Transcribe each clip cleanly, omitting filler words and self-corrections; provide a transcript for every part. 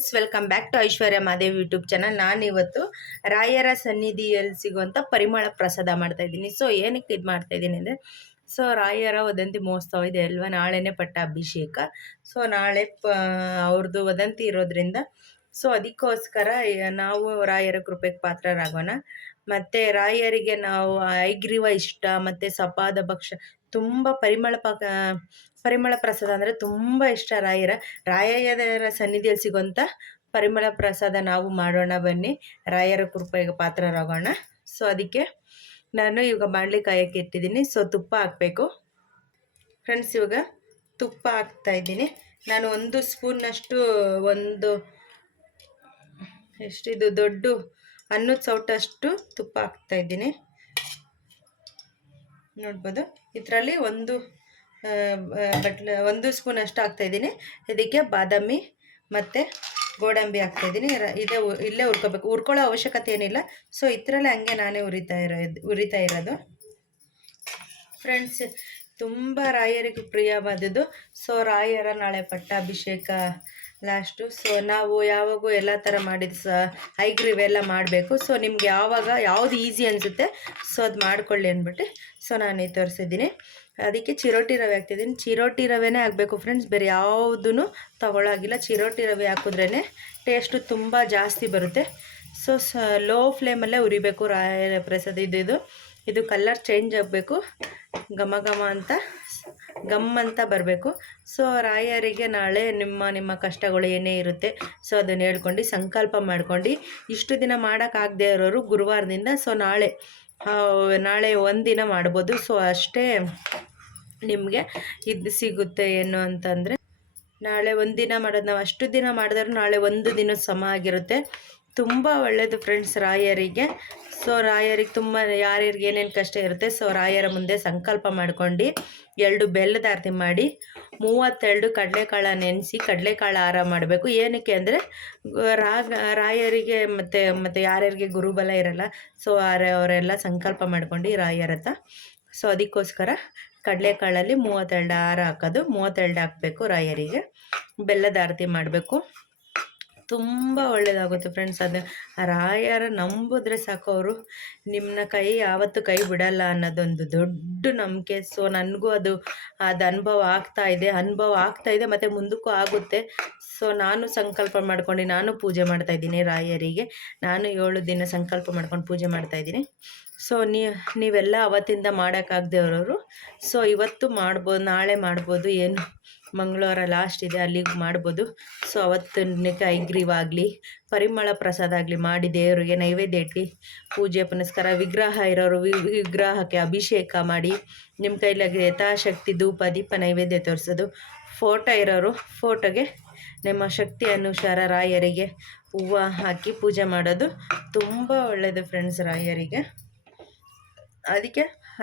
Friends, welcome back to Aishwarya Madev YouTube channel. ನಾನಿವತ್ತು ರಾಯರ ಸನ್ನಿಧಿಯಲ್ಲಿ ಸಿಗುವಂಥ ಪರಿಮಳ ಪ್ರಸಾದ ಮಾಡ್ತಾಯಿದ್ದೀನಿ. ಸೊ ಏನಕ್ಕೆ ಇದು ಮಾಡ್ತಾಯಿದ್ದೀನಿ ಅಂದರೆ, ಸೊ ರಾಯರ ವದಂತಿ ಮಹೋತ್ಸವ ಇದೆ ಅಲ್ವಾ, ನಾಳೆನೇ ಪಟ್ಟಾಭಿಷೇಕ. ಸೊ ನಾಳೆ ಅವ್ರದ್ದು ವದಂತಿ ಇರೋದ್ರಿಂದ ಸೊ ಅದಕ್ಕೋಸ್ಕರ ನಾವು ರಾಯರ ಕೃಪೆಗೆ ಪಾತ್ರರಾಗೋಣ. ಮತ್ತು ರಾಯರಿಗೆ ನಾವು ಐಗ್ರೀವ ಇಷ್ಟ ಮತ್ತು ಸಪಾದ ಭಕ್ಷ ತುಂಬ ಪರಿಮಳ ಪ್ರಸಾದ ಅಂದರೆ ತುಂಬ ಇಷ್ಟ. ರಾಯರ ಸನ್ನಿಧಿಯಲ್ಲಿ ಸಿಗೋಂಥ ಪರಿಮಳ ಪ್ರಸಾದ ನಾವು ಮಾಡೋಣ ಬನ್ನಿ, ರಾಯರ ಕೃಪೆಗೆ ಪಾತ್ರರಾಗೋಣ. ಸೊ ಅದಕ್ಕೆ ನಾನು ಇವಾಗ ಬಾಣಲಿ ಕಾಯಕ್ಕೆ ಇಟ್ಟಿದ್ದೀನಿ. ಸೊ ತುಪ್ಪ ಹಾಕಬೇಕು ಫ್ರೆಂಡ್ಸ್. ಇವಾಗ ತುಪ್ಪ ಹಾಕ್ತಾಯಿದ್ದೀನಿ ನಾನು. 1 ಸ್ಪೂನ್ನಷ್ಟು, ಎಷ್ಟಿದು ದೊಡ್ಡ ಅನ್ನದ ಸೌಟಷ್ಟು ತುಪ್ಪ ಹಾಕ್ತಾಯಿದ್ದೀನಿ. ನೋಡ್ಬೋದು, ಇದರಲ್ಲಿ 1 ಸ್ಪೂನ್ ಅಷ್ಟು ಹಾಕ್ತಾಯಿದ್ದೀನಿ. ಇದಕ್ಕೆ ಬಾದಾಮಿ ಮತ್ತು ಗೋಡಂಬಿ ಹಾಕ್ತಾಯಿದ್ದೀನಿ. ಇಲ್ಲೇ ಹುರ್ಕೋಬೇಕು, ಹುರ್ಕೊಳ್ಳೋ ಅವಶ್ಯಕತೆ ಏನಿಲ್ಲ. ಸೊ ಇದರಲ್ಲೇ ಹಂಗೆ ನಾನೇ ಉರಿತಾ ಇರೋದು ಫ್ರೆಂಡ್ಸ್. ತುಂಬ ರಾಯರಿಗೆ ಪ್ರಿಯವಾದದ್ದು. ಸೊ ರಾಯರ ನಾಳೆ ಪಟ್ಟಾಭಿಷೇಕ ಲಾಸ್ಟು. ಸೊ ನಾವು ಯಾವಾಗೂ ಎಲ್ಲ ಥರ ಮಾಡಿದ ಐಗ್ರೀವ್ ಎಲ್ಲ ಮಾಡಬೇಕು. ಸೊ ನಿಮ್ಗೆ ಯಾವುದು ಈಸಿ ಅನಿಸುತ್ತೆ ಸೊ ಅದು ಮಾಡ್ಕೊಳ್ಳಿ ಅಂದ್ಬಿಟ್ಟು ಸೊ ನಾನು ತೋರಿಸಿದ್ದೀನಿ. ಅದಕ್ಕೆ ಚಿರೋಟಿ ರವೆ ಹಾಕ್ತಿದ್ದೀನಿ. ಚಿರೋಟಿ ರವೆನೇ ಆಗಬೇಕು ಫ್ರೆಂಡ್ಸ್, ಬೇರೆ ಯಾವುದೂ ತಗೊಳ್ಳಾಗಿಲ್ಲ. ಚಿರೋಟಿ ರವೆ ಹಾಕಿದ್ರೇ ಟೇಸ್ಟು ತುಂಬ ಜಾಸ್ತಿ ಬರುತ್ತೆ. ಸೊ ಲೋ ಫ್ಲೇಮಲ್ಲೇ ಉರಿಬೇಕು ರಾಯರ ಪ್ರಸಾದ. ಇದು ಕಲರ್ ಚೇಂಜ್ ಆಗಬೇಕು, ಘಮ ಘಮ ಅಂತ ಗಮ್ ಅಂತ ಬರಬೇಕು. ಸೊ ರಾಯರಿಗೆ ನಾಳೆ ನಿಮ್ಮ ಕಷ್ಟಗಳು ಏನೇ ಇರುತ್ತೆ ಸೊ ಅದನ್ನು ಹೇಳ್ಕೊಂಡು ಸಂಕಲ್ಪ ಮಾಡ್ಕೊಂಡು, ಇಷ್ಟು ದಿನ ಮಾಡೋಕ್ಕಾಗದೇ ಇರೋರು ಗುರುವಾರದಿಂದ ಸೊ ನಾಳೆ ಒಂದಿನ ಮಾಡ್ಬೋದು. ಸೊ ಅಷ್ಟೇ ನಿಮಗೆ ಇದು ಸಿಗುತ್ತೆ. ಏನು ಅಂತಂದರೆ, ನಾಳೆ ಒಂದಿನ ಮಾಡೋದು, ನಾವು ಅಷ್ಟು ದಿನ ಮಾಡಿದ್ರೆ ನಾಳೆ ಒಂದು ದಿನ ಸಮ ಆಗಿರುತ್ತೆ. ತುಂಬ ಒಳ್ಳೆಯದು ಫ್ರೆಂಡ್ಸ್ ರಾಯರಿಗೆ. ಸೊ ರಾಯರಿಗೆ ತುಂಬ ಯಾರ್ಯಾರಿಗೆ ಏನೇನು ಕಷ್ಟ ಇರುತ್ತೆ ಸೊ ರಾಯರ ಮುಂದೆ ಸಂಕಲ್ಪ ಮಾಡ್ಕೊಂಡು 2 ಬೆಲ್ಲದ ಆರತಿ ಮಾಡಿ 32 ಕಡಲೆಕಾಳ ನೆನೆಸಿ ಕಡಲೆಕಾಳು ಹಾರ ಮಾಡಬೇಕು. ಏನಕ್ಕೆ ಅಂದರೆ ರಾಯರಿಗೆ ಮತ್ತು ಯಾರ್ಯಾರಿಗೆ ಗುರುಬಲ ಇರಲ್ಲ ಸೊ ಅವರೆಲ್ಲ ಸಂಕಲ್ಪ ಮಾಡ್ಕೊಂಡು ರಾಯರ ಹತ್ರ. ಸೊ ಅದಕ್ಕೋಸ್ಕರ ಕಡಲೆಕಾಳಲ್ಲಿ 32 ಹಾರ ಹಾಕೋದು, 32 ಹಾಕಬೇಕು. ರಾಯರಿಗೆ ಬೆಲ್ಲದ ಆರತಿ ಮಾಡಬೇಕು. ತುಂಬ ಒಳ್ಳೆಯದಾಗುತ್ತೆ ಫ್ರೆಂಡ್ಸ್. ಅದು ರಾಯರ ನಂಬಿದ್ರೆ ಸಾಕು, ಅವರು ನಿಮ್ಮನ್ನ ಯಾವತ್ತೂ ಕೈ ಬಿಡಲ್ಲ ಅನ್ನೋದೊಂದು ದೊಡ್ಡ ನಂಬಿಕೆ. ಸೊ ನನಗೂ ಅದು ಅನುಭವ ಆಗ್ತಾ ಇದೆ ಮತ್ತು ಮುಂದಕ್ಕೂ ಆಗುತ್ತೆ. ಸೊ ನಾನು ಸಂಕಲ್ಪ ಮಾಡ್ಕೊಂಡು ನಾನು ಪೂಜೆ ಮಾಡ್ತಾಯಿದ್ದೀನಿ ರಾಯರಿಗೆ. ನಾನು 7 ದಿನ ಸಂಕಲ್ಪ ಮಾಡ್ಕೊಂಡು ಪೂಜೆ ಮಾಡ್ತಾಯಿದ್ದೀನಿ. ಸೊ ನೀವೆಲ್ಲ ಅವತ್ತಿಂದ ಮಾಡೋಕ್ಕಾಗದೆ ಇರೋರು ಸೊ ಇವತ್ತು ಮಾಡ್ಬೋದು, ನಾಳೆ ಮಾಡ್ಬೋದು. ಏನು ಮಂಗಳವಾರ ಲಾಸ್ಟ್ ಇದೆ, ಅಲ್ಲಿಗೆ ಮಾಡ್ಬೋದು. ಸೊ ಅವತ್ತಿನಕ್ಕೆ ಐಗ್ರೀವ್ ಆಗಲಿ ಪರಿಮಳ ಪ್ರಸಾದ ಆಗಲಿ ಮಾಡಿ ದೇವರಿಗೆ ನೈವೇದ್ಯ ಇಟ್ಟು ಪೂಜೆ ಪುನಸ್ಕಾರ, ವಿಗ್ರಹ ಇರೋರು ವಿಗ್ರಹಕ್ಕೆ ಅಭಿಷೇಕ ಮಾಡಿ ನಿಮ್ಮ ಕೈಲಾಗಿ ಯಥಾಶಕ್ತಿ ಧೂಪ ದೀಪ ನೈವೇದ್ಯ ತೋರಿಸೋದು. ಫೋಟೋ ಇರೋರು ಫೋಟೋಗೆ ನಿಮ್ಮ ಶಕ್ತಿ ಅನುಸಾರ ರಾಯರಿಗೆ ಹೂವು ಹಾಕಿ ಪೂಜೆ ಮಾಡೋದು ತುಂಬ ಒಳ್ಳೆಯದು ಫ್ರೆಂಡ್ಸ್ ರಾಯರಿಗೆ.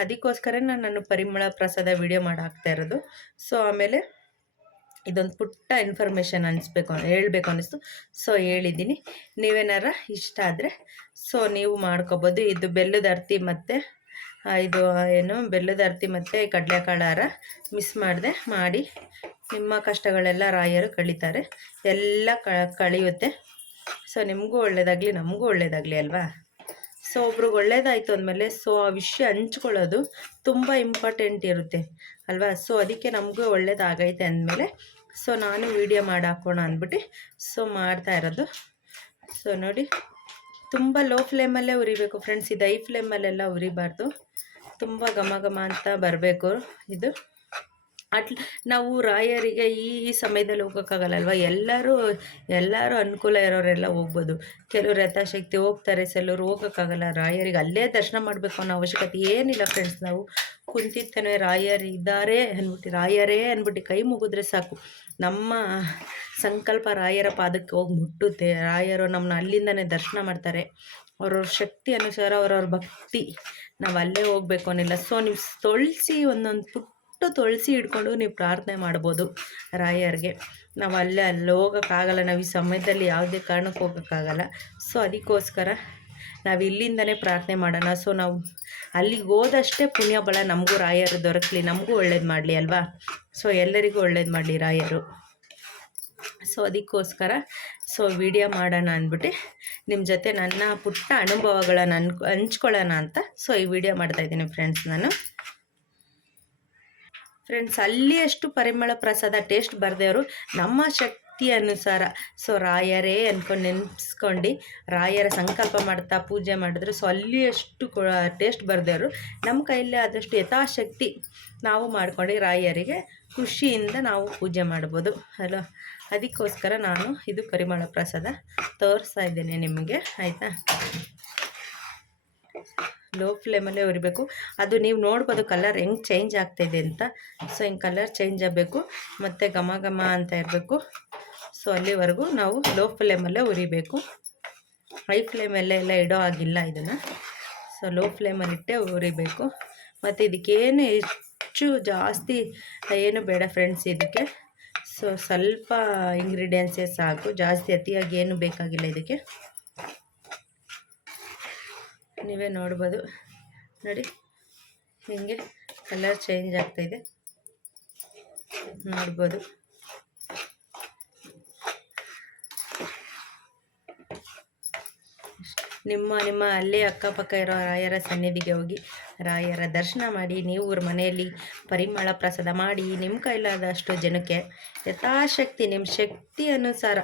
ಅದಕ್ಕೋಸ್ಕರ ನಾನು ಪರಿಮಳ ಪ್ರಸಾದ ವಿಡಿಯೋ ಮಾಡಿ ಹಾಕ್ತಾ ಇರೋದು. ಸೊ ಆಮೇಲೆ ಇದೊಂದು ಪುಟ್ಟ ಇನ್ಫಾರ್ಮೇಷನ್ ಹೇಳಬೇಕು ಅನ್ನಿಸ್ತು ಸೊ ಹೇಳಿದ್ದೀನಿ. ನೀವೇನಾರ ಇಷ್ಟ ಆದರೆ ಸೊ ನೀವು ಮಾಡ್ಕೊಬೋದು. ಇದು ಬೆಲ್ಲದ ಅರ್ತಿ ಮತ್ತು ಬೆಲ್ಲದ ಅರ್ತಿ ಮತ್ತು ಕಡಲೆಕಾಳು ಹಾರ ಮಿಸ್ ಮಾಡದೆ ಮಾಡಿ. ನಿಮ್ಮ ಕಷ್ಟಗಳೆಲ್ಲ ರಾಯರು ಕಳೀತಾರೆ, ಎಲ್ಲ ಕಳೆಯುತ್ತೆ. ಸೊ ನಿಮಗೂ ಒಳ್ಳೆಯದಾಗಲಿ ನಮಗೂ ಒಳ್ಳೆಯದಾಗಲಿ ಅಲ್ವಾ. ಸೊ ಒಬ್ರಿಗೆ ಒಳ್ಳೇದಾಯಿತು ಅಂದಮೇಲೆ ಸೊ ಆ ವಿಷಯ ಹಂಚ್ಕೊಳ್ಳೋದು ತುಂಬ ಇಂಪಾರ್ಟೆಂಟ್ ಇರುತ್ತೆ ಅಲ್ವಾ. ಸೊ ಅದಕ್ಕೆ ನಮಗೂ ಒಳ್ಳೇದಾಗೈತೆ ಅಂದಮೇಲೆ ಸೊ ನಾನು ವಿಡಿಯೋ ಮಾಡಿ ಹಾಕೋಣ ಅಂದ್ಬಿಟ್ಟು ಸೊ ಮಾಡ್ತಾ ಇರೋದು. ಸೊ ನೋಡಿ, ತುಂಬ ಲೋ ಫ್ಲೇಮಲ್ಲೇ ಉರಿಬೇಕು ಫ್ರೆಂಡ್ಸ್. ಇದು ಹೈ ಫ್ಲೇಮಲ್ಲೆಲ್ಲ ಉರಿಬಾರ್ದು, ತುಂಬ ಘಮ ಘಮ ಅಂತ ಬರಬೇಕು. ನಾವು ರಾಯರಿಗೆ ಈ ಸಮಯದಲ್ಲಿ ಹೋಗೋಕ್ಕಾಗಲ್ಲಲ್ವ. ಎಲ್ಲರೂ ಅನುಕೂಲ ಇರೋರೆಲ್ಲ ಹೋಗ್ಬೋದು. ಕೆಲವರು ಯಥಾಶಕ್ತಿ ಹೋಗ್ತಾರೆ, ಕೆಲವರು ಹೋಗೋಕ್ಕಾಗಲ್ಲ. ರಾಯರಿಗೆ ಅಲ್ಲೇ ದರ್ಶನ ಮಾಡಬೇಕು ಅನ್ನೋ ಅವಶ್ಯಕತೆ ಏನಿಲ್ಲ ಫ್ರೆಂಡ್ಸ್. ನಾವು ಕುಂತಿರ್ತಾನೆ ರಾಯರೇ ಅಂದ್ಬಿಟ್ಟು ಕೈ ಮುಗಿದ್ರೆ ಸಾಕು, ನಮ್ಮ ಸಂಕಲ್ಪ ರಾಯರ ಪಾದಕ್ಕೆ ಹೋಗಿ ಮುಟ್ಟುತ್ತೆ. ರಾಯರು ನಮ್ಮನ್ನ ಅಲ್ಲಿಂದನೇ ದರ್ಶನ ಮಾಡ್ತಾರೆ. ಅವ್ರವ್ರ ಶಕ್ತಿ ಅನುಸಾರ ಅವ್ರವ್ರ ಭಕ್ತಿ ನಾವು ಅಲ್ಲೇ ಹೋಗ್ಬೇಕು ಅನ್ನಿಲ್ಲ. ಸೊ ನೀವು ತೊಳಸಿ ಒಂದೊಂದು ತುಳಸಿ ಹಿಡ್ಕೊಂಡು ನೀವು ಪ್ರಾರ್ಥನೆ ಮಾಡ್ಬೋದು ರಾಯರಿಗೆ. ನಾವು ಅಲ್ಲಿ ಹೋಗೋಕ್ಕಾಗಲ್ಲ, ನಾವು ಈ ಸಮಯದಲ್ಲಿ ಯಾವುದೇ ಕಾರಣಕ್ಕೆ ಹೋಗೋಕ್ಕಾಗಲ್ಲ. ಸೊ ಅದಕ್ಕೋಸ್ಕರ ನಾವು ಇಲ್ಲಿಂದನೇ ಪ್ರಾರ್ಥನೆ ಮಾಡೋಣ. ಸೊ ನಾವು ಅಲ್ಲಿಗೆ ಹೋದಷ್ಟೇ ಪುಣ್ಯ ಬಲ ನಮಗೂ ರಾಯರು ದೊರಕಲಿ, ನಮಗೂ ಒಳ್ಳೇದು ಮಾಡಲಿ ಅಲ್ವಾ. ಸೊ ಎಲ್ಲರಿಗೂ ಒಳ್ಳೇದು ಮಾಡಲಿ ರಾಯರು. ಸೊ ಅದಕ್ಕೋಸ್ಕರ ವಿಡಿಯೋ ಮಾಡೋಣ ಅಂದ್ಬಿಟ್ಟು ನಿಮ್ಮ ಜೊತೆ ನನ್ನ ಪುಟ್ಟ ಅನುಭವಗಳನ್ನು ಹಂಚ್ಕೊಳ್ಳೋಣ ಅಂತ ಈ ವಿಡಿಯೋ ಮಾಡ್ತಾಯಿದ್ದೀನಿ ಫ್ರೆಂಡ್ಸ್. ನಾನು ಫ್ರೆಂಡ್ಸ್ ಅಷ್ಟು ಪರಿಮಳ ಪ್ರಸಾದ ಟೇಸ್ಟ್ ಬರದೇವರು ನಮ್ಮ ಶಕ್ತಿ ಅನುಸಾರ ರಾಯರೇ ಅಂದ್ಕೊಂಡು ನೆನೆಸ್ಕೊಂಡು ರಾಯರ ಸಂಕಲ್ಪ ಮಾಡ್ತಾ ಪೂಜೆ ಮಾಡಿದ್ರೆ ಅಷ್ಟು ಟೇಸ್ಟ್ ಬರದೇವರು ನಮ್ಮ ಕೈಯಲ್ಲಿ ಆದಷ್ಟು ಯಥಾಶಕ್ತಿ ನಾವು ಮಾಡ್ಕೊಂಡು ರಾಯರಿಗೆ ಖುಷಿಯಿಂದ ನಾವು ಪೂಜೆ ಮಾಡ್ಬೋದು ಅಲ್ವ. ಅದಕ್ಕೋಸ್ಕರ ನಾನು ಇದು ಪರಿಮಳ ಪ್ರಸಾದ ತೋರಿಸ್ತಾ ಇದ್ದೇನೆ ನಿಮಗೆ, ಆಯಿತಾ. ಲೋ ಫ್ಲೇಮಲ್ಲೇ ಉರಿಬೇಕು. ಅದು ನೀವು ನೋಡ್ಬೋದು ಕಲರ್ ಹೆಂಗೆ ಚೇಂಜ್ ಆಗ್ತಾಯಿದೆ ಅಂತ. ಹಿಂಗೆ ಕಲರ್ ಚೇಂಜ್ ಆಗಬೇಕು ಮತ್ತು ಘಮ ಘಮ ಅಂತ ಇರಬೇಕು. ಅಲ್ಲಿವರೆಗೂ ನಾವು ಲೋ ಫ್ಲೇಮಲ್ಲೇ ಉರಿಬೇಕು. ಹೈ ಫ್ಲೇಮಲ್ಲೆಲ್ಲ ಇಡೋ ಆಗಿಲ್ಲ ಇದನ್ನು. ಲೋ ಫ್ಲೇಮಲ್ಲಿಟ್ಟೆ ಉರಿಬೇಕು. ಮತ್ತು ಇದಕ್ಕೇನು ಹೆಚ್ಚು ಜಾಸ್ತಿ ಏನು ಬೇಡ ಫ್ರೆಂಡ್ಸ್. ಇದಕ್ಕೆ ಸ್ವಲ್ಪ ಇಂಗ್ರೀಡಿಯೆಂಟ್ಸೇ ಸಾಕು, ಜಾಸ್ತಿ ಅತಿಯಾಗಿ ಏನು ಬೇಕಾಗಿಲ್ಲ ಇದಕ್ಕೆ. ನೀವೇ ನೋಡ್ಬೋದು ನೋಡಿ ಹಿಂಗೆ ಕಲರ್ ಚೇಂಜ್ ಆಗ್ತಾಯಿದೆ ನೋಡ್ಬೋದು. ನಿಮ್ಮ ಅಲ್ಲೇ ಅಕ್ಕಪಕ್ಕ ಇರೋ ರಾಯರ ಸನ್ನಿಧಿಗೆ ಹೋಗಿ ರಾಯರ ದರ್ಶನ ಮಾಡಿ, ನೀವು ಅವ್ರ ಮನೆಯಲ್ಲಿ ಪರಿಮಳ ಪ್ರಸಾದ ಮಾಡಿ ನಿಮ್ಮ ಕೈಲಾದಷ್ಟು ಜನಕ್ಕೆ ಯಥಾಶಕ್ತಿ ನಿಮ್ಮ ಶಕ್ತಿ ಅನುಸಾರ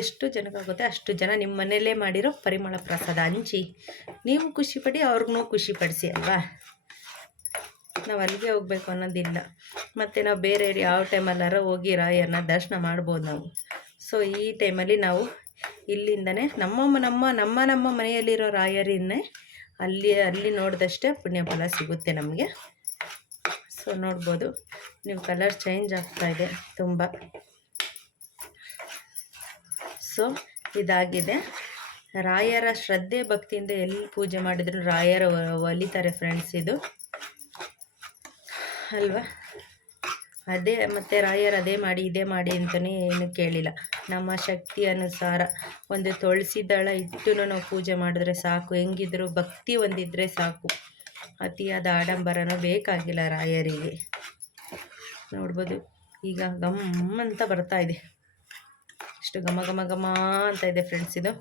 ಎಷ್ಟು ಜನಕ್ಕಾಗುತ್ತೆ ಅಷ್ಟು ಜನ ನಿಮ್ಮ ಮನೆಯಲ್ಲೇ ಮಾಡಿರೋ ಪರಿಮಳ ಪ್ರಸಾದ ಹಂಚಿ ನೀವು ಖುಷಿಪಡಿ, ಅವ್ರಿಗೂ ಖುಷಿಪಡಿಸಿ ಅಲ್ವಾ. ನಾವು ಅಲ್ಲಿಗೆ ಹೋಗಬೇಕು ಅನ್ನೋದಿಲ್ಲ. ಮತ್ತು ನಾವು ಬೇರೆ ಯಾವ ಟೈಮಲ್ಲಾರ ಹೋಗಿ ರಾಯರನ್ನ ದರ್ಶನ ಮಾಡ್ಬೋದು ನಾವು. ಈ ಟೈಮಲ್ಲಿ ನಾವು ಇಲ್ಲಿಂದನೇ ನಮ್ಮ ಮನೆಯಲ್ಲಿರೋ ರಾಯರನ್ನೇ ಅಲ್ಲಿ ನೋಡಿದಷ್ಟೇ ಪುಣ್ಯಫಲ ಸಿಗುತ್ತೆ ನಮಗೆ. ನೋಡ್ಬೋದು ನೀವು ಕಲರ್ ಚೇಂಜ್ ಆಗ್ತಾಯಿದೆ ತುಂಬ. ಇದಾಗಿದೆ. ರಾಯರ ಶ್ರದ್ಧೆ ಭಕ್ತಿಯಿಂದ ಎಲ್ಲಿ ಪೂಜೆ ಮಾಡಿದ್ರು ರಾಯರ ಒಲಿತಾರೆ ಫ್ರೆಂಡ್ಸ್, ಇದು ಅಲ್ವಾ. ಅದೇ ಮತ್ತು ರಾಯರು ಅದೇ ಮಾಡಿ ಇದೇ ಮಾಡಿ ಅಂತಲೇ ಏನು ಕೇಳಿಲ್ಲ. ನಮ್ಮ ಶಕ್ತಿ ಅನುಸಾರ ಒಂದು ತುಳಸಿ ದಳ ಇಟ್ಟು ನಾವು ಪೂಜೆ ಮಾಡಿದ್ರೆ ಸಾಕು. ಹೆಂಗಿದ್ರು ಭಕ್ತಿ ಒಂದಿದ್ರೆ ಸಾಕು, ಅತಿಯಾದ ಆಡಂಬರನೂ ಬೇಕಾಗಿಲ್ಲ ರಾಯರಿಗೆ. ನೋಡ್ಬೋದು ಈಗ ಗಮ್ಮಂತ ಬರ್ತಾ ಇದೆ, ಇಷ್ಟು ಘಮ ಘಮ ಘಮ ಅಂತ ಇದೆ ಫ್ರೆಂಡ್ಸ್. ಇದು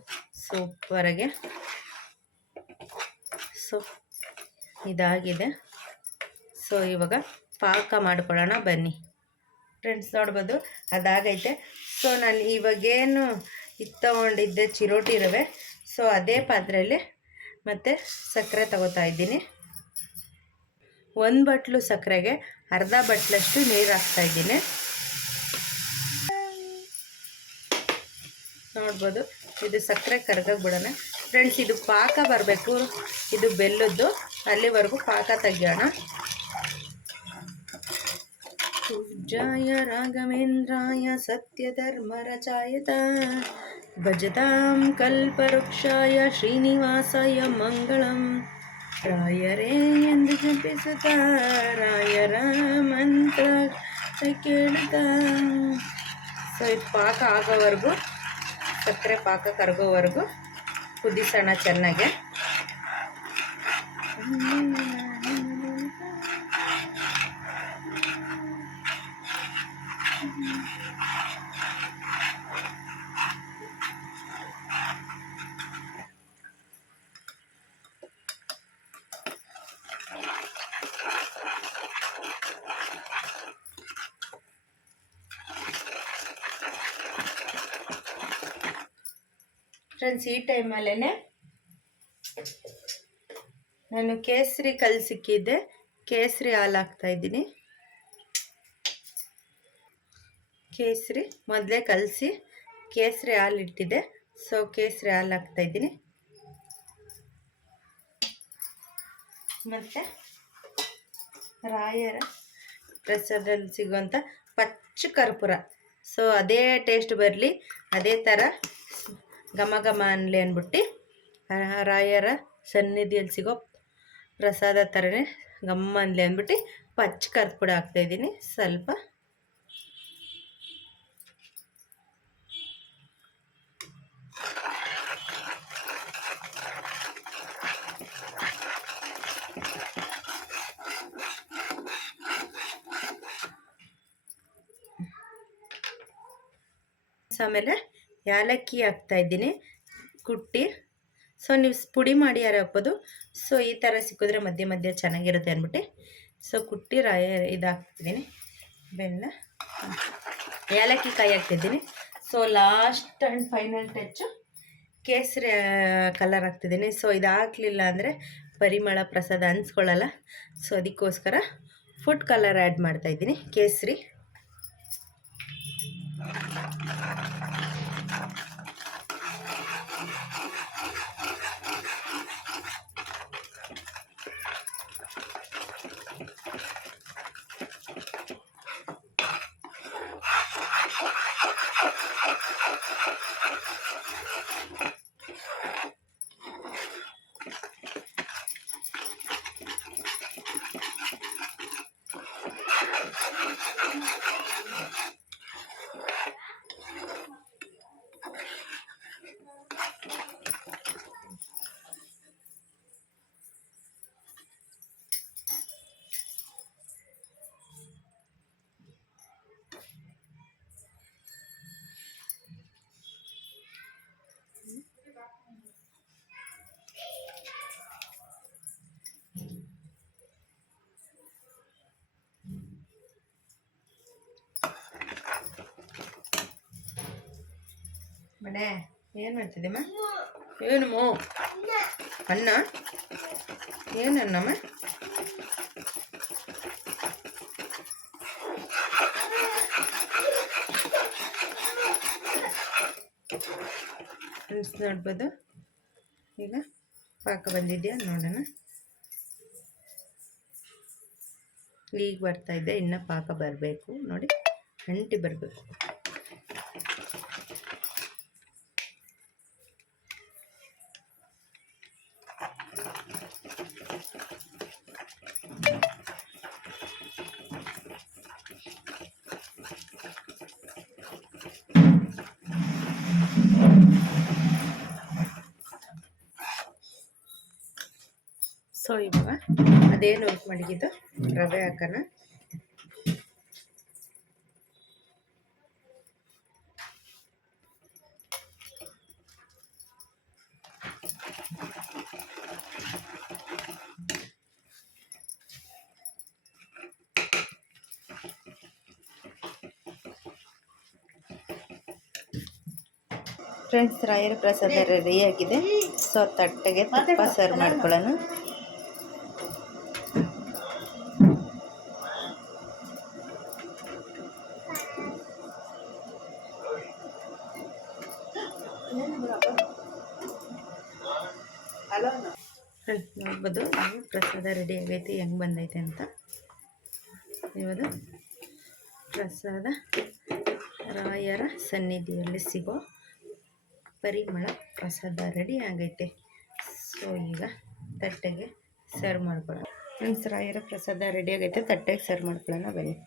ಸೂಪರಾಗೆ ಇದಾಗಿದೆ. ಇವಾಗ ಪಾಕ ಮಾಡ್ಕೊಳ್ಳೋಣ ಬನ್ನಿ ಫ್ರೆಂಡ್ಸ್. ನೋಡ್ಬೋದು ಅದಾಗೈತೆ. ನಾನು ಇವಾಗೇನು ತೊಗೊಂಡಿದ್ದೆ ಚಿರೋಟಿ ರವೆ, ಅದೇ ಪಾತ್ರೆಯಲ್ಲಿ ಮತ್ತು ಸಕ್ಕರೆ ತಗೋತಾ ಇದ್ದೀನಿ. 1 ಬಟ್ಲು ಸಕ್ಕರೆಗೆ ಅರ್ಧ ಬಟ್ಲಷ್ಟು ನೀರು ಹಾಕ್ತಾಯಿದ್ದೀನಿ. ನೋಡ್ಬೋದು ಇದು ಸಕ್ಕರೆ ಕರಗಕ್ಕೆ ಬಿಡೋಣ ಫ್ರೆಂಡ್ಸ್. ಇದು ಪಾಕ ಬರಬೇಕು, ಇದು ಬೆಲ್ಲದ್ದು, ಅಲ್ಲಿವರೆಗೂ ಪಾಕ ತೆಗಿಯೋಣ. ಪೂಜ್ಯಾಯ ರಾಘವೇಂದ್ರಾಯ ಸತ್ಯಧರ್ಮರಚಾಯತ ಭಜತಾಂ ಕಲ್ಪವೃಕ್ಷಾಯ ಶ್ರೀನಿವಾಸಾಯ ಮಂಗಳಂ. ರಾಯರೇ ಎಂದು ಜಪಿಸುತ್ತಾ ರಾಯರ ಮಂತ್ರ ಕೇಳುತ್ತಾ ಇದು ಪಾಕ ಆಗೋವರೆಗೂ, ಸಕ್ಕರೆ ಪಾಕ ಕರಗೋವರೆಗೂ ಕುದಿಸೋಣ ಚೆನ್ನಾಗೆ. ಫ್ರೆಂಡ್ಸ್ ಈ ಟೈಮಲ್ಲೇ ನಾನು ಕೇಸರಿ ಕಲಸಿಕ್ಕಿದ್ದೆ, ಕೇಸರಿ ಹಾಲು ಹಾಕ್ತಾಯಿದ್ದೀನಿ. ಕೇಸರಿ ಮೊದಲೇ ಕಲಸಿ ಕೇಸರಿ ಹಾಲು ಇಟ್ಟಿದ್ದೆ, ಕೇಸರಿ ಹಾಲು ಹಾಕ್ತಾಯಿದ್ದೀನಿ. ಮತ್ತು ರಾಯರ ಪ್ರಸಾದದಲ್ಲಿ ಸಿಗುವಂಥ ಪಚ್ಚ ಕರ್ಪೂರ, ಅದೇ ಟೇಸ್ಟ್ ಬರಲಿ, ಅದೇ ಥರ ಘಮ ಘಮ ಅನ್ನಲಿ ಅಂದ್ಬಿಟ್ಟು ರಾಯರ ಸನ್ನಿಧಿಯಲ್ಲಿ ಸಿಗೋ ಪ್ರಸಾದ ಥರನೇ ಗಮ್ಮ ಅನ್ನಲಿ ಅಂದ್ಬಿಟ್ಟು ಪಚ್ಚ ಕರ್ಪೂರ ಹಾಕ್ತಾಯಿದ್ದೀನಿ ಸ್ವಲ್ಪ. ಆಮೇಲೆ ಏಲಕ್ಕಿ ಹಾಕ್ತಾಯಿದ್ದೀನಿ ಕುಟ್ಟಿ. ಸೊ ನೀವು ಪುಡಿ ಮಾಡಿ ಯಾರು ಹಾಕ್ಬೋದು. ಸೊ ಈ ಥರ ಸಿಕ್ಕಿದ್ರೆ ಮಧ್ಯೆ ಮಧ್ಯೆ ಚೆನ್ನಾಗಿರುತ್ತೆ ಅಂದ್ಬಿಟ್ಟು ಸೊ ಕುಟ್ಟಿ ಇದು ಹಾಕ್ತಿದ್ದೀನಿ. ಬೆಲ್ಲ, ಏಲಕ್ಕಿ ಕಾಯಿ ಹಾಕ್ತಿದ್ದೀನಿ. So last and final touch ಕೇಸರಿ ಕಲರ್ ಹಾಕ್ತಿದ್ದೀನಿ. ಸೊ ಇದು ಹಾಕಲಿಲ್ಲ ಅಂದರೆ ಪರಿಮಳ ಪ್ರಸಾದ ಅನ್ಸ್ಕೊಳ್ಳಲ್ಲ. ಸೊ ಅದಕ್ಕೋಸ್ಕರ ಫುಡ್ ಕಲರ್ ಆ್ಯಡ್ ಮಾಡ್ತಾಯಿದ್ದೀನಿ, ಕೇಸರಿ. ಮನೆ ಏನು ಮಾಡ್ತಿದ್ದೆಮ್ಮ? ಏನಮ್ಮ ಅನ್ನ? ಏನನ್ನಮ್ಮ? ಫ್ರೆಂಡ್ಸ್ ನೋಡ್ಬೋದು, ಈಗ ಪಾಕ ಬಂದಿದೆಯಾ ನೋಡೋಣ. ಈಗ ಬರ್ತಾಯಿದ್ದೆ, ಇನ್ನು ಪಾಕ ಬರಬೇಕು ನೋಡಿ, ಅಂಟಿ ಬರಬೇಕು. ಸೊ ಇವಾಗ ಅದೇನು ವರ್ಕ್ ಮಾಡಿದ್ದು ರವೆ ಹಾಕೋಣ. ಫ್ರೆಂಡ್ಸ್, ರಾಯರ ಪ್ರಸಾದ ರೆಡಿಯಾಗಿದೆ. ಸೊ ತಟ್ಟೆಗೆ ತುಪ್ಪ ಸರ್ವ್ ಮಾಡ್ಕೊಳ್ಳೋಣ. ಫ್ರೆಂಡ್ಸ್ ನೋಡ್ಬೋದು, ಪ್ರಸಾದ ರೆಡಿ ಆಗೈತೆ, ಹೆಂಗೆ ಬಂದೈತೆ ಅಂತ. ಇವಾಗ ಪ್ರಸಾದ ರಾಯರ ಸನ್ನಿಧಿಯಲ್ಲಿ ಸಿಗೋ ಪರಿಮಳ ಪ್ರಸಾದ ರೆಡಿ ಆಗೈತೆ. ಸೊ ಈಗ ತಟ್ಟೆಗೆ ಸರ್ವ್ ಮಾಡ್ಕೊಳ್ಳೋಣ. ಫ್ರೆಂಡ್ಸ್, ರಾಯರ ಪ್ರಸಾದ ರೆಡಿ ಆಗೈತೆ, ತಟ್ಟೆಗೆ ಸರ್ವ್ ಮಾಡ್ಕೊಳ್ಳೋಣ ಬನ್ನಿ.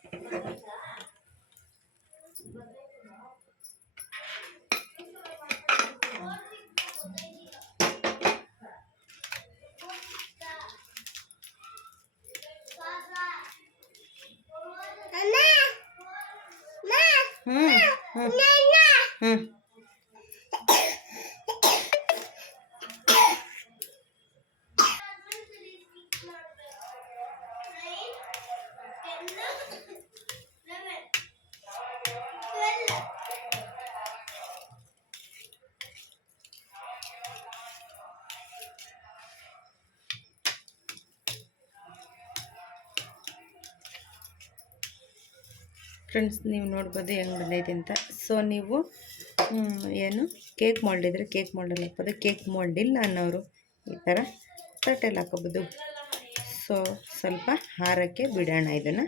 ಫ್ರೆಂಡ್ಸ್, ನೀವು ನೋಡ್ಬೋದು ಹೆಂಗೆ ಬಂದೈತೆ ಅಂತ. ಸೊ ನೀವು ಏನು ಕೇಕ್ ಮೋಲ್ಡ್ ಇದ್ದರೆ ಕೇಕ್ ಮೋಲ್ಡಲ್ಲಿ ಹಾಕ್ಬೋದು. ಕೇಕ್ ಮೋಲ್ಡ್ ಇಲ್ಲ ಅನ್ನೋರು ಈ ಥರ ತಟ್ಟೆಲ್ಲಿ ಹಾಕೋಬೋದು. ಸೊ ಸ್ವಲ್ಪ ಹಾರಕ್ಕೆ ಬಿಡೋಣ ಇದನ್ನು.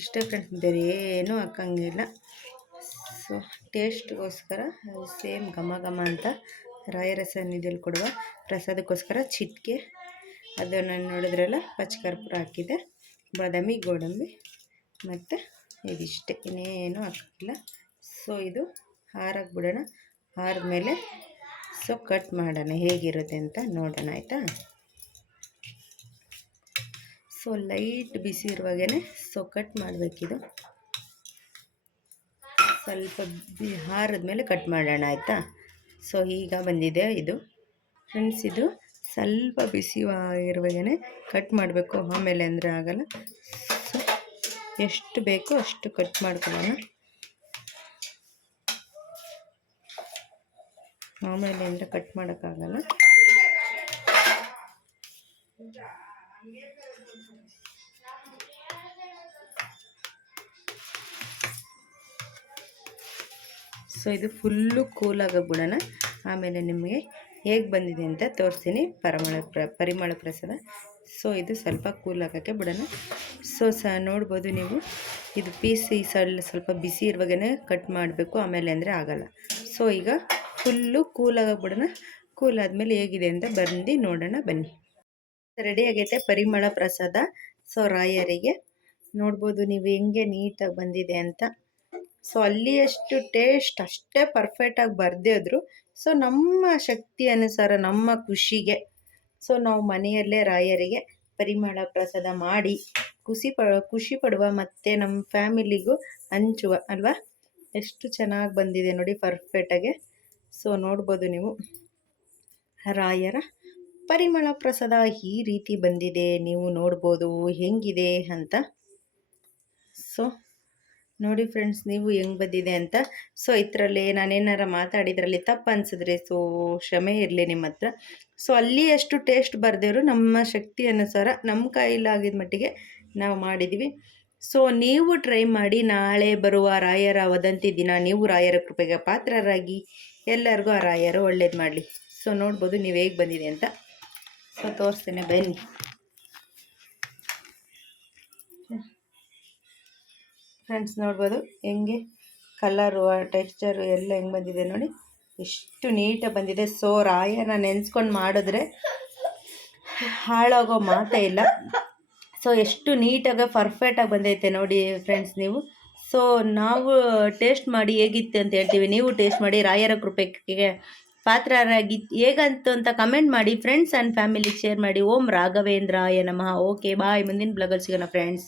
ಇಷ್ಟೇ ಫ್ರೆಂಡ್ಸ್, ಬೇರೆ ಏನೂ ಹಾಕಂಗಿಲ್ಲ. ಸೊ ಟೇಸ್ಟ್ಗೋಸ್ಕರ ಸೇಮ್ ಘಮ ಘಮ ಅಂತ ರಾಯರ ಸನ್ನಿಧಿಯಲ್ಲಿ ಕೊಡುವ ಪ್ರಸಾದಕ್ಕೋಸ್ಕರ ಚಿಟಿಕೆ ಅದನ್ನು ನೋಡಿದ್ರಲ್ಲ, ಪಚ್ಚಕರ್ಪೂರ ಹಾಕಿದೆ, ಬಾದಾಮಿ ಗೋಡಂಬಿ ಮತ್ತು ಇದಿಷ್ಟೇ, ಇನ್ನೇನು ಹಾಕಿಲ್ಲ. ಸೊ ಇದು ಹಾರಾಕ್ಬಿಡೋಣ. ಆದಮೇಲೆ ಸೊ ಕಟ್ ಮಾಡೋಣ, ಹೇಗಿರುತ್ತೆ ಅಂತ ನೋಡೋಣ ಆಯಿತಾ. ಸೊ ಲೈಟ್ ಬಿಸಿ ಇರುವಾಗೇ ಸೊ ಕಟ್ ಮಾಡಬೇಕಿದು, ಸ್ವಲ್ಪ ಆರಿದ್ಮೇಲೆ ಕಟ್ ಮಾಡೋಣ ಆಯಿತಾ. ಸೊ ಈಗ ಬಂದಿದೆ ಇದು ಫ್ರೆಂಡ್ಸ್, ಇದು ಸ್ವಲ್ಪ ಬಿಸಿ ಇರುವಾಗೇ ಕಟ್ ಮಾಡಬೇಕು, ಆಮೇಲೆ ಅಂದರೆ ಆಗಲ್ಲ. ಸೊ ಎಷ್ಟು ಬೇಕೋ ಅಷ್ಟು ಕಟ್ ಮಾಡ್ಕೊಳ್ಳೋಣ, ಆಮೇಲೆ ಅಂದರೆ ಕಟ್ ಮಾಡೋಕ್ಕಾಗಲ್ಲ. ಸೊ ಇದು ಫುಲ್ಲು ಕೂಲಾಗಿ ಬಿಡೋಣ, ಆಮೇಲೆ ನಿಮಗೆ ಹೇಗೆ ಬಂದಿದೆ ಅಂತ ತೋರಿಸ್ತೀನಿ. ಪರಿಮಳ ಪ್ರಸಾದ. ಸೊ ಇದು ಸ್ವಲ್ಪ ಕೂಲ್ ಆಗೋಕ್ಕೆ ಬಿಡೋಣ. ಸೊ ನೋಡ್ಬೋದು ನೀವು, ಇದು ಪೀಸ್ ಈ ಸ್ವಲ್ಪ ಬಿಸಿ ಇರುವಾಗೇ ಕಟ್ ಮಾಡಬೇಕು, ಆಮೇಲೆ ಅಂದರೆ ಆಗಲ್ಲ. ಸೊ ಈಗ ಫುಲ್ಲು ಕೂಲಾಗಿ ಬಿಡೋಣ, ಕೂಲ್ ಆದಮೇಲೆ ಹೇಗಿದೆ ಅಂತ ಬಂದು ನೋಡೋಣ ಬನ್ನಿ. ರೆಡಿ ಆಗೈತೆ ಪರಿಮಳ ಪ್ರಸಾದ. ಸೊ ರಾಯರಿಗೆ ನೋಡ್ಬೋದು ನೀವು ಹೆಂಗೆ ನೀಟಾಗಿ ಬಂದಿದೆ ಅಂತ. ಸೊ ಅಲ್ಲಿಯಷ್ಟು ಟೇಸ್ಟ್ ಅಷ್ಟೇ ಪರ್ಫೆಕ್ಟಾಗಿ ಬರದೇ ಹೋದ್ರು, ಸೊ ನಮ್ಮ ಶಕ್ತಿ ಅನುಸಾರ ನಮ್ಮ ಖುಷಿಗೆ ಸೊ ನಾವು ಮನೆಯಲ್ಲೇ ರಾಯರಿಗೆ ಪರಿಮಳ ಪ್ರಸಾದ ಮಾಡಿ ಖುಷಿ ಪಡುವ ಮತ್ತು ನಮ್ಮ ಫ್ಯಾಮಿಲಿಗೂ ಹಂಚುವ ಅಲ್ವಾ. ಎಷ್ಟು ಚೆನ್ನಾಗಿ ಬಂದಿದೆ ನೋಡಿ ಪರ್ಫೆಕ್ಟಾಗೆ. ಸೊ ನೋಡ್ಬೋದು ನೀವು ರಾಯರ ಪರಿಮಳ ಪ್ರಸಾದ ಈ ರೀತಿ ಬಂದಿದೆ, ನೀವು ನೋಡ್ಬೋದು ಹೆಂಗಿದೆ ಅಂತ. ಸೊ ನೋಡಿ ಫ್ರೆಂಡ್ಸ್, ನೀವು ಹೆಂಗೆ ಬಂದಿದೆ ಅಂತ. ಸೊ ಇದರಲ್ಲಿ ನಾನೇನಾರ ಮಾತಾಡಿದ್ರಲ್ಲಿ ತಪ್ಪು ಅನಿಸಿದ್ರೆ ಸೊ ಕ್ಷಮೆ ಇರಲಿ ನಿಮ್ಮ ಹತ್ರ. ಸೊ ಅಲ್ಲಿ ಅಷ್ಟು ಟೇಸ್ಟ್ ಬರದೇವರು ನಮ್ಮ ಶಕ್ತಿ ಅನುಸಾರ ನಮ್ಮ ಕೈಲಾಗಿದ್ದ ಮಟ್ಟಿಗೆ ನಾವು ಮಾಡಿದ್ದೀವಿ. ಸೊ ನೀವು ಟ್ರೈ ಮಾಡಿ, ನಾಳೆ ಬರುವ ರಾಯರ ವದಂತಿ ದಿನ ನೀವು ರಾಯರ ಕೃಪೆಗೆ ಪಾತ್ರರಾಗಿ ಎಲ್ಲರಿಗೂ ಆ ರಾಯರು ಒಳ್ಳೇದು ಮಾಡಲಿ. ಸೊ ನೋಡ್ಬೋದು ನೀವು ಹೇಗೆ ಬಂದಿದೆ ಅಂತ. ಸೊ ತೋರಿಸ್ತೇನೆ ಬನ್ನಿ. ಫ್ರೆಂಡ್ಸ್ ನೋಡ್ಬೋದು ಹೆಂಗೆ ಕಲರು ಟೆಕ್ಸ್ಚರು ಎಲ್ಲ ಹೆಂಗೆ ಬಂದಿದೆ ನೋಡಿ, ಎಷ್ಟು ನೀಟಾಗಿ ಬಂದಿದೆ. ಸೊ ರಾಯನ ನೆನೆಸ್ಕೊಂಡು ಮಾಡಿದ್ರೆ ಹಾಳಾಗೋ ಮಾತೇ ಇಲ್ಲ. ಸೊ ಎಷ್ಟು ನೀಟಾಗಿ ಪರ್ಫೆಕ್ಟಾಗಿ ಬಂದೈತೆ ನೋಡಿ ಫ್ರೆಂಡ್ಸ್ ನೀವು. ಸೊ ನಾವು ಟೇಸ್ಟ್ ಮಾಡಿ ಹೇಗಿತ್ತು ಅಂತ ಹೇಳ್ತೀವಿ, ನೀವು ಟೇಸ್ಟ್ ಮಾಡಿ ರಾಯರ ಕೃಪೆಗೆ ಪಾತ್ರರಾಗಿ ಹೇಗಂತು ಅಂತ ಕಮೆಂಟ್ ಮಾಡಿ, ಫ್ರೆಂಡ್ಸ್ ಆ್ಯಂಡ್ ಫ್ಯಾಮಿಲಿಗೆ ಶೇರ್ ಮಾಡಿ. ಓಂ ರಾಘವೇಂದ್ರಾಯ ನಮಃ. ಓಕೆ ಬಾಯ್, ಮುಂದಿನ ಬ್ಲಾಗಲ್ಲಿ ಸಿಗೋಣ ಫ್ರೆಂಡ್ಸ್.